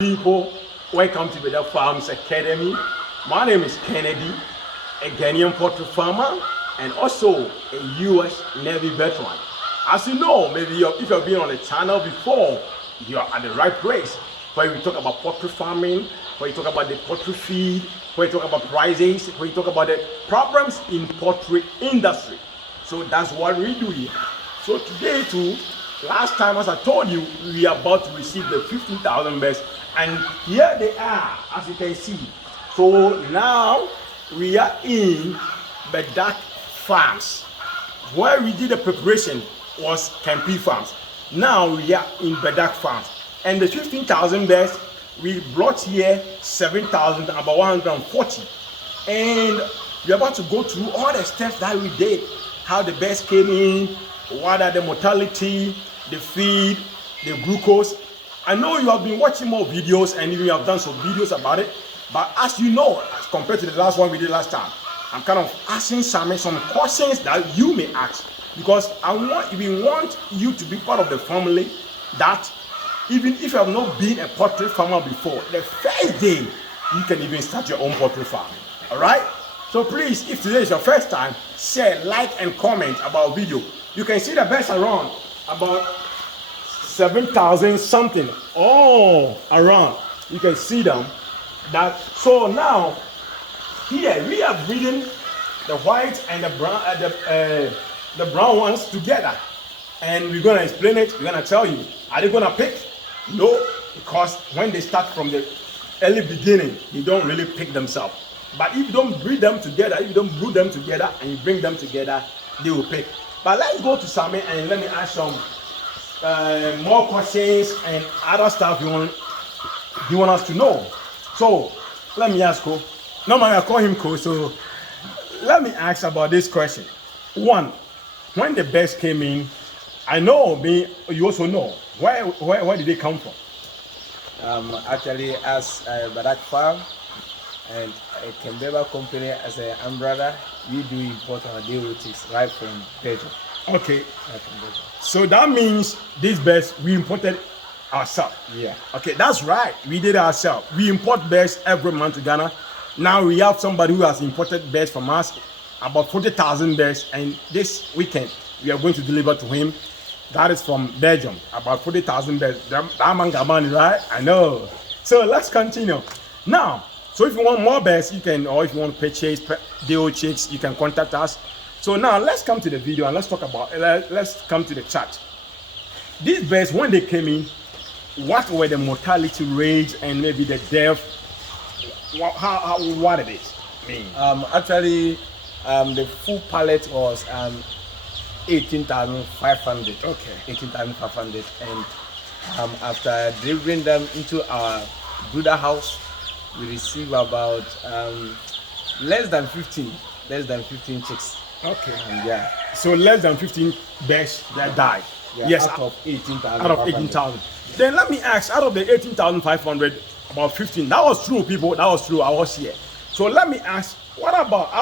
People, welcome to the Farms Academy. My name is Kennedy, a Ghanaian poultry farmer and also a U.S. Navy veteran. As you know, maybe if you've been on the channel before, you are at the right place. Where we talk about poultry farming, where you talk about the poultry feed, where you talk about prices, where you talk about the problems in poultry industry. So that's what we do here. So today too, last time as I told you, we are about to receive the 15,000 best, and here they are, as you can see. So now we are in Bedak Farms. Where we did the preparation was Kempi Farms. Now we are in Bedak Farms, and the 15,000 best we brought here 7,000, about 140, and we're about to go through all the steps that we did, how the best came in, what are the mortality, the feed, the glucose. I know you have been watching more videos and even you have done some videos about it, but as you know, as compared to the last one we did last time, I'm kind of asking some questions that you may ask, because we want you to be part of the family, that even if you have not been a poultry farmer before, the first day you can even start your own poultry farm. All right, so please, if today is your first time, share, like and comment about video. You can see the birds around, about 7,000 something all around. You can see them. So now here we are breeding the white and the brown ones together, and we're gonna explain it. We're gonna tell you, are they gonna pick? No, because when they start from the early beginning, they don't really pick themselves. But if you don't breed them together, if you don't brood them together and you bring them together, they will pick. But let's go to Sammy and let me ask some more questions and other stuff you want us to know. So let me ask Ko. Normally I call him Ko, so let me ask about this question. One, when the birds came in, I know you also know where did they come from? Actually, as a Badak farm and a Kembeba company as an umbrella, we do import our dairy right from Belgium. Okay. So that means these birds we imported ourselves. Yeah. Okay, that's right. We did it ourselves. We import birds every month to Ghana. Now we have somebody who has imported birds from us, about 40,000 birds, and this weekend we are going to deliver to him. That is from Belgium, about 40,000 birds. That man got money, right? I know. So let's continue. Now, so if you want more birds, you can, or if you want to purchase DO chicks, you can contact us. So now let's come to the video and let's talk about, let's come to the chart. These birds, when they came in, what were the mortality rates and maybe the death? What it is? Actually, the full pallet was 18,500. Okay. 18,500, and after delivering them into our brooder house, we receive about less than 15 chicks. Okay. And yeah. So less than 15 birds that died. Yeah, Yes. out of 18,000. Out of 18,000. Then let me ask, out of the 18,500, about 15. That was true, people. That was true. I was here. So let me ask, what about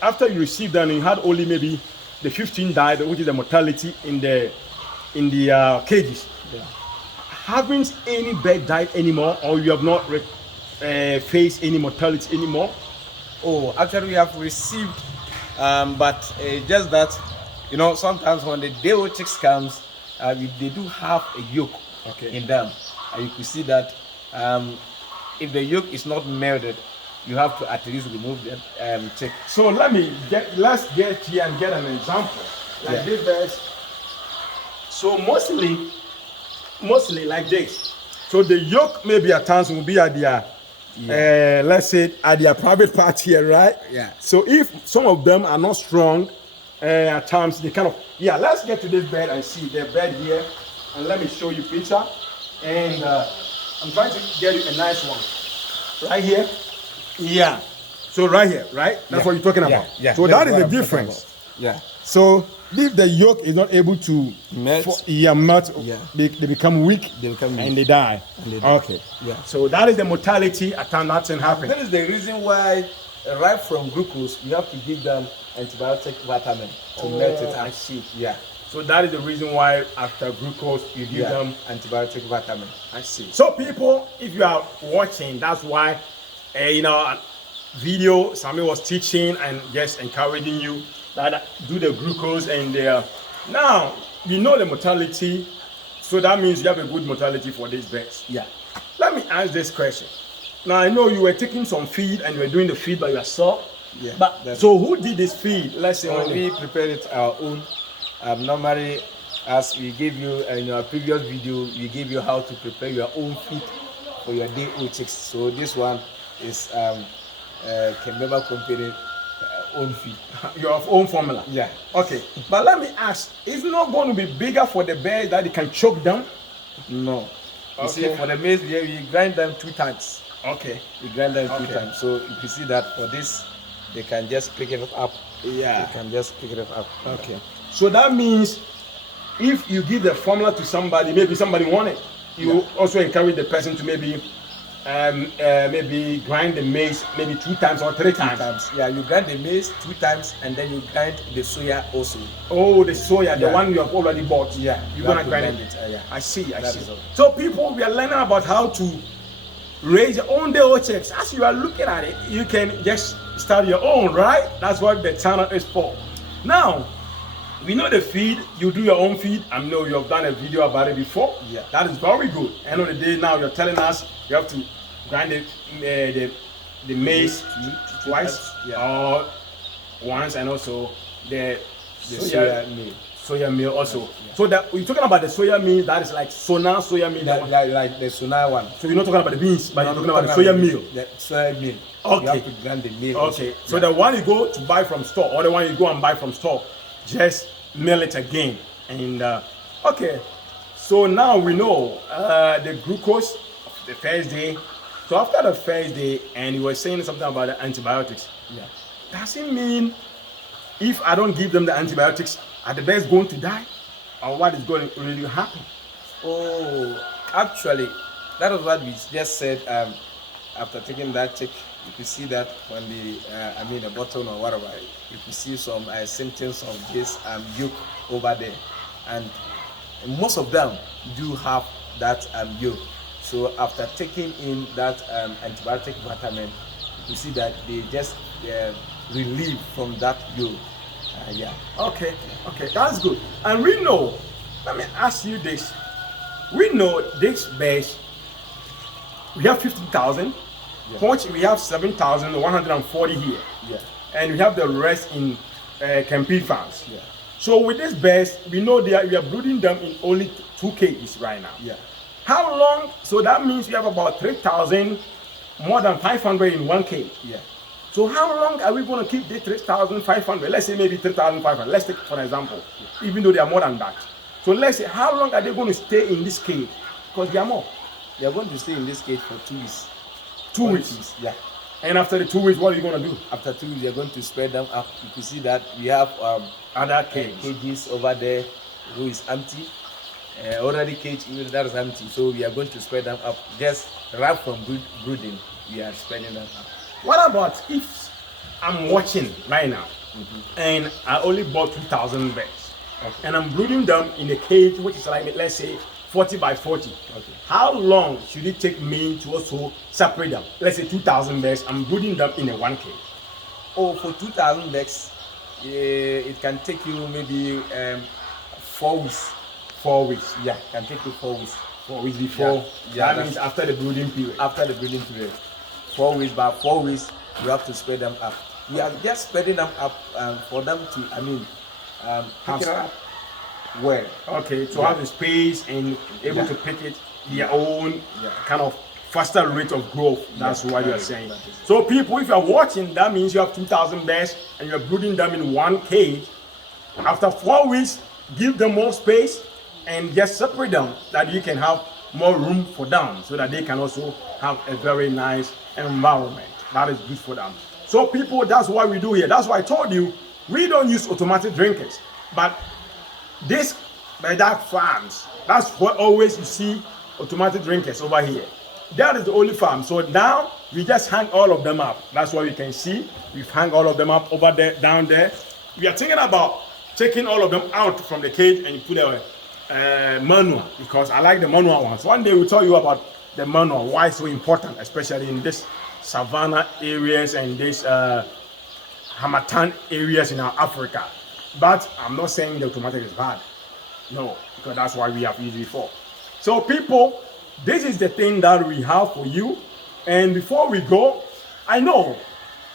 after you received them, you had only maybe the 15 died, which is the mortality in the cages. Yeah. Haven't any bird died anymore, or you have not faced any mortality anymore? Oh, actually we have received, but just that, you know, sometimes when the day chicks comes, they do have a yolk in them, and you can see that if the yolk is not melted, you have to at least remove the chick. So let's get here and get an example like this birds. So mostly like this. So the yolk maybe at times will be at their let's say at their private part here, right? Yeah. So if some of them are not strong, at times they kind of let's get to this bed and see the bed here, and let me show you picture. And I'm trying to get you a nice one right here. Yeah. So right here, right? That's what you're talking about. Yeah. So that is the difference. Yeah. So if the yolk is not able to melt, they become weak, and they die. Okay. Yeah. So that is the mortality at time that can happen. That is the reason why right from glucose, you have to give them antibiotic vitamin to melt it. I see. Yeah. So that is the reason why after glucose you give them antibiotic vitamin. I see. So people, if you are watching, that's why video Sammy was teaching and just encouraging you that do the glucose and now we know the mortality, so that means you have a good mortality for these birds. Yeah. Let me ask this question. Now I know you were taking some feed and you were doing the feed by yourself. Yeah. But so who did this feed? Let's say we prepared it our own. Normally, as we gave you in our previous video, we gave you how to prepare your own feed for your day-old chicks. So this one is Kemeba Company own feed. Your own formula. Yeah. Okay. But let me ask, is it not going to be bigger for the birds that they can choke down? No. You see, for the maize, we grind them 2 times. Okay. We grind them 2 times. So you can see that for this, they can just pick it up. Yeah. They can just pick it up. Okay. So that means if you give the formula to somebody, maybe somebody want it, you also encourage the person to maybe grind the maize maybe 2 times or 3 times. Yeah, you grind the maize 2 times and then you grind the soya also. Oh, the soya, the one you have already bought. Yeah, you're gonna grind it. Yeah. I see. So people, we are learning about how to raise your own day-old chicks. As you are looking at it, you can just start your own, right? That's what the channel is for. Now, we know the feed, you do your own feed. I know you have done a video about it before. Yeah. That is very good. End of the day, now you're telling us you have to grind the maize twice or once, and also the soya meal also. Yeah. So that we're talking about the soya meal, that is like soya meal. Like the Sona one. So you're not talking about the beans, but you're talking about the soya meal. The soya meal. Okay. You have to grind the meal. Okay. Also. So the one you go to buy from store, or the one you go and buy from store, just mill it again. And okay. So now we know the glucose the first day. So after the first day, and you were saying something about the antibiotics. Yeah. Does it mean if I don't give them the antibiotics, are the birds going to die? Or what is going to really happen? Oh, actually, that was what we just said. After taking that check, you can see that when the bottom or whatever, you can see some symptoms of this yolk over there. And most of them do have that yolk. So after taking in that antibiotic vitamin, you see that they just relieve from that yolk. Yeah. Okay, that's good. And we know, let me ask you this. We know this base, we have 50,000, which we have 7,140 here. Yeah. And we have the rest in Campine farms. Yeah. So with this base, we know we are brooding them in only 2 cages right now. Yeah. How long? So that means we have about 3,000, more than 500 in 1 cage. Yeah. So how long are we going to keep the 3,500? Let's say maybe 3,500. Let's take for example, even though they are more than that. So let's say how long are they going to stay in this cage? Because they are more. They are going to stay in this cage for 2 weeks. 2 weeks? Yeah. And after the 2 weeks, what are you going to do? After 2 weeks, they are going to spread them up. You can see that we have other cages over there who is empty. Already cage that is empty. So we are going to spread them up. Just right from brooding, we are spreading them up. What about if I'm watching right now and I only bought 2,000 birds and I'm brooding them in a cage which is like, let's say 40 by 40. Okay. How long should it take me to also separate them? Let's say 2,000 birds, I'm brooding them in a 1 cage. Oh, for 2,000 birds, it can take you maybe 4 weeks. 4 weeks. Yeah, it can take you 4 weeks. 4 weeks before. Yeah, that means after the brooding period. After the breeding period. 4 weeks, but 4 weeks you have to spread them up. We are just spreading them up for them to, pick it up well. Okay, to have the space and able to pick it their own kind of faster rate of growth. That's what you are saying. So people, if you are watching, that means you have 2,000 birds and you are brooding them in 1 cage. After 4 weeks, give them more space and just separate them that you can have more room for them so that they can also have a very nice environment that is good for them. So people, that's what we do here. That's why I told you we don't use automatic drinkers, but this Bedak farms, that's what always you see automatic drinkers over here. That is the only farm. So now we just hang all of them up. That's what we can see. We've hung all of them up over there, down there. We are thinking about taking all of them out from the cage and you put a manual, because I like the manual ones. One day we'll tell you about the manual, why it's so important, especially in this savanna areas and this Hamatan areas in our Africa. But I'm not saying the automatic is bad. No, because that's why we have used it before. So people, this is the thing that we have for you. And before we go, I know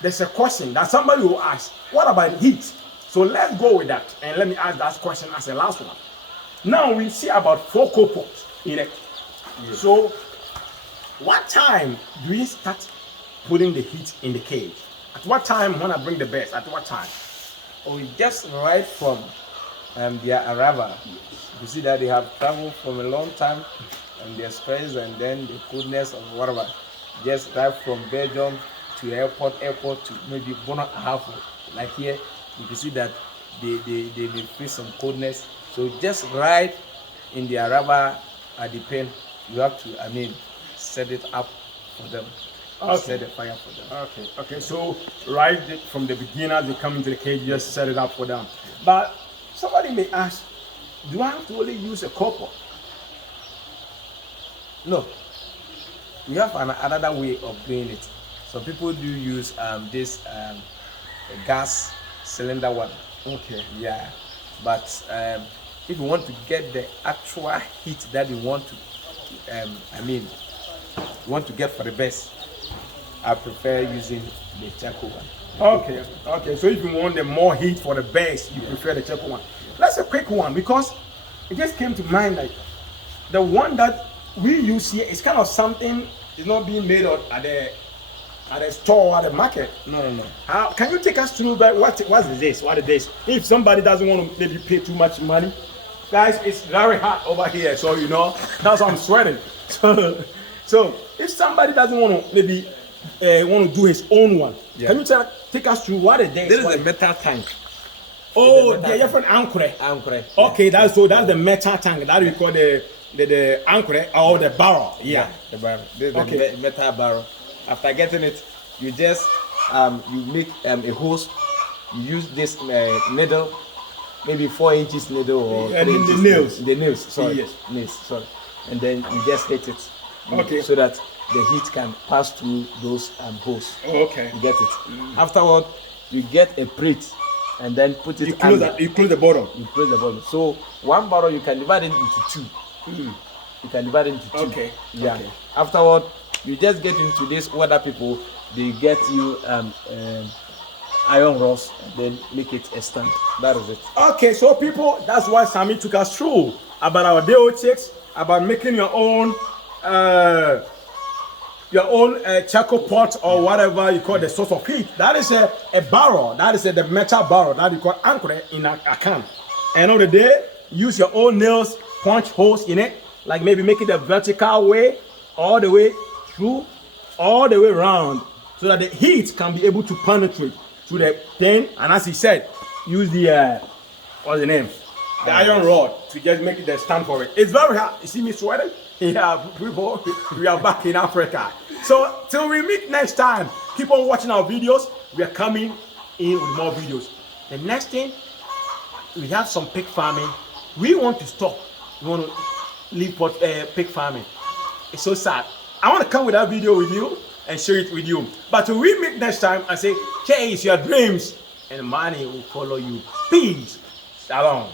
there's a question that somebody will ask, what about heat? So let's go with that. And let me ask that question as the last one. Now we see about 4 cohorts in it. Yeah. So what time do we start putting the heat in the cage? At what time when I bring the birds? At what time? Oh, just right from their arrival. You see that they have traveled from a long time and their stress and then the coolness of whatever. Just right from Belgium to airport to maybe 1.5 hours. Like here, you can see that they may feel some coldness. So just right in the arrival at the pen, you have to, set it up for them. Okay. Set the fire for them. Okay. So right from the beginner, they come into the cage, just set it up for them. But somebody may ask, do I have to only use a copper? No. We have another way of doing it. So people do use this gas cylinder one. Okay. Yeah. But if you want to get the actual heat that you want to, you want to get for the best, I prefer using the charcoal one. Okay. So if you want the more heat for the best, you prefer the charcoal one. That's a quick one, because it just came to mind like the one that we use here is kind of something. It's not being made at the store or at the market. No. How can you take us through that? What is this? What is this? If somebody doesn't want to maybe pay too much money, guys, it's very hot over here, so that's why I'm sweating. So if somebody doesn't want to maybe want to do his own one, can you take us through what is this? This is a metal tank. Oh, the different anchor. Okay, that's the metal tank that we call the anchor or the barrel. Yeah, the barrel. This is the metal barrel. After getting it, you just you make a hose. You use this needle, maybe 4 inches needle or and in the nails. The nails. Sorry. Yes. Nails. Sorry. And then you just hit it. Okay. So that the heat can pass through those holes. Okay. You get it. Afterward, you get a plate and then put it. You close the bottom. You close the bottom. So one barrel you can divide it into 2. You can divide it into 2. Okay. Yeah. Okay. Afterward, you just get into this other people. They get you iron rods and then make it a stand. That is it. Okay, so people, that's why Sammy took us through about our day-old chicks, about making your own charcoal pot or whatever you call the source of heat. That is a barrel. That is the metal barrel that you call anchor in a can. End of the day, use your own nails, punch holes in it, like maybe make it a vertical way, all the way through, all the way around, so that the heat can be able to penetrate through the thing. And as he said, use the what's the name? The iron rod to just make it the stand for it. It's very hard. You see me sweating? Yeah, people, we are back in Africa. So till we meet next time, keep on watching our videos. We are coming in with more videos. The next thing, we have some pig farming. We want to stop. We want to leave pig farming. It's so sad. I want to come with that video with you and share it with you. But till we meet next time and say, chase your dreams and money will follow you. Peace. Shalom.